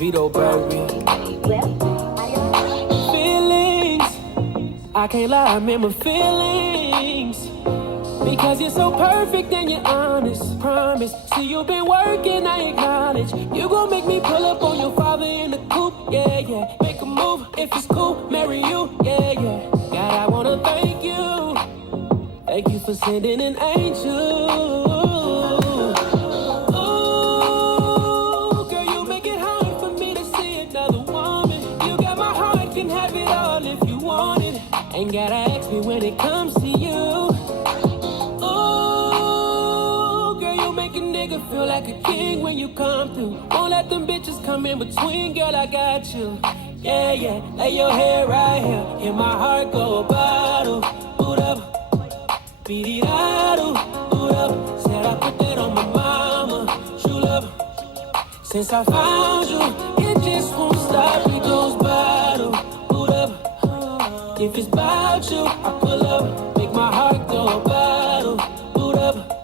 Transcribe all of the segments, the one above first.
Vedo, baby. Feelings, I can't lie, I remember feelings. Because you're so perfect and you're honest, promise. See, you've been working, I acknowledge. You gon' make me pull up on your father in the coupe, yeah, yeah. Make a move, if it's cool, marry you, yeah, yeah. God, I wanna thank you. Thank you for sending an angel. Ooh, girl, you make it hard for me to see another woman. You got my heart, can have it all if you want it. Ain't gotta ask me when it comes to you. Make a nigga feel like a king when you come through. Won't let them bitches come in between, girl, I got you. Yeah, yeah, lay your head right here. Hear my heart go a bottle. Boot up, beat it out, boot up. Said I put that on my mama. True love, since I found you, it just won't stop. It goes bottle, boot up. If it's about you, I pull up. Make my heart go a bottle, boot up.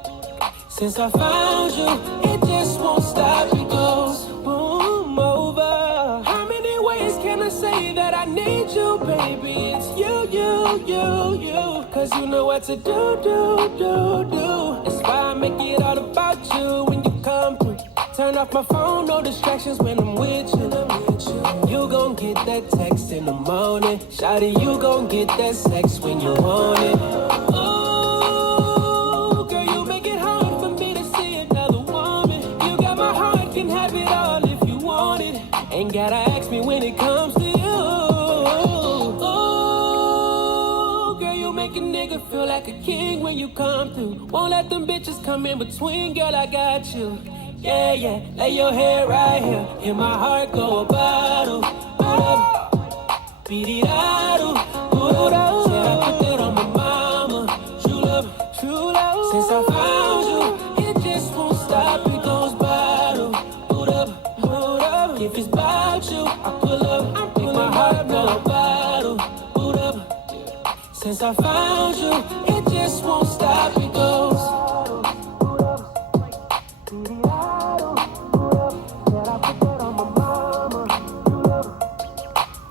Since I found you, it just won't stop. It goes boom over. How many ways can I say that I need you, baby? It's you, you, you, you. Cause you know what to do, do, do, do. That's why I make it all about you when you come through. Turn off my phone, no distractions when I'm with you. You gon' get that text in the morning. Shawty, you gon' get that sex when you want it. Ain't gotta ask me when it comes to you. Ooh, girl, you make a nigga feel like a king when you come through. Won't let them bitches come in between, girl, I got you. Yeah, yeah, lay your head right here. Hear my heart go a bottle. Boot up, beat it out, boot up. Said I put that on my mama. True love, true love. Since I found you, it just won't stop. It goes bottle, boot up, boot up. If it's about you, I pull up. Make my heart go a bottle, boot up. Since I found you, it just won't stop. It goes.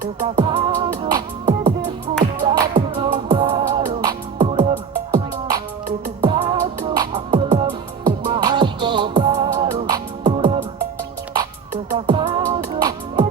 Since I found you, it just won't stop. It goes bottle, boot up. If it's about you, I pull up. Make my heart go a bottle, boot up. Since I found you.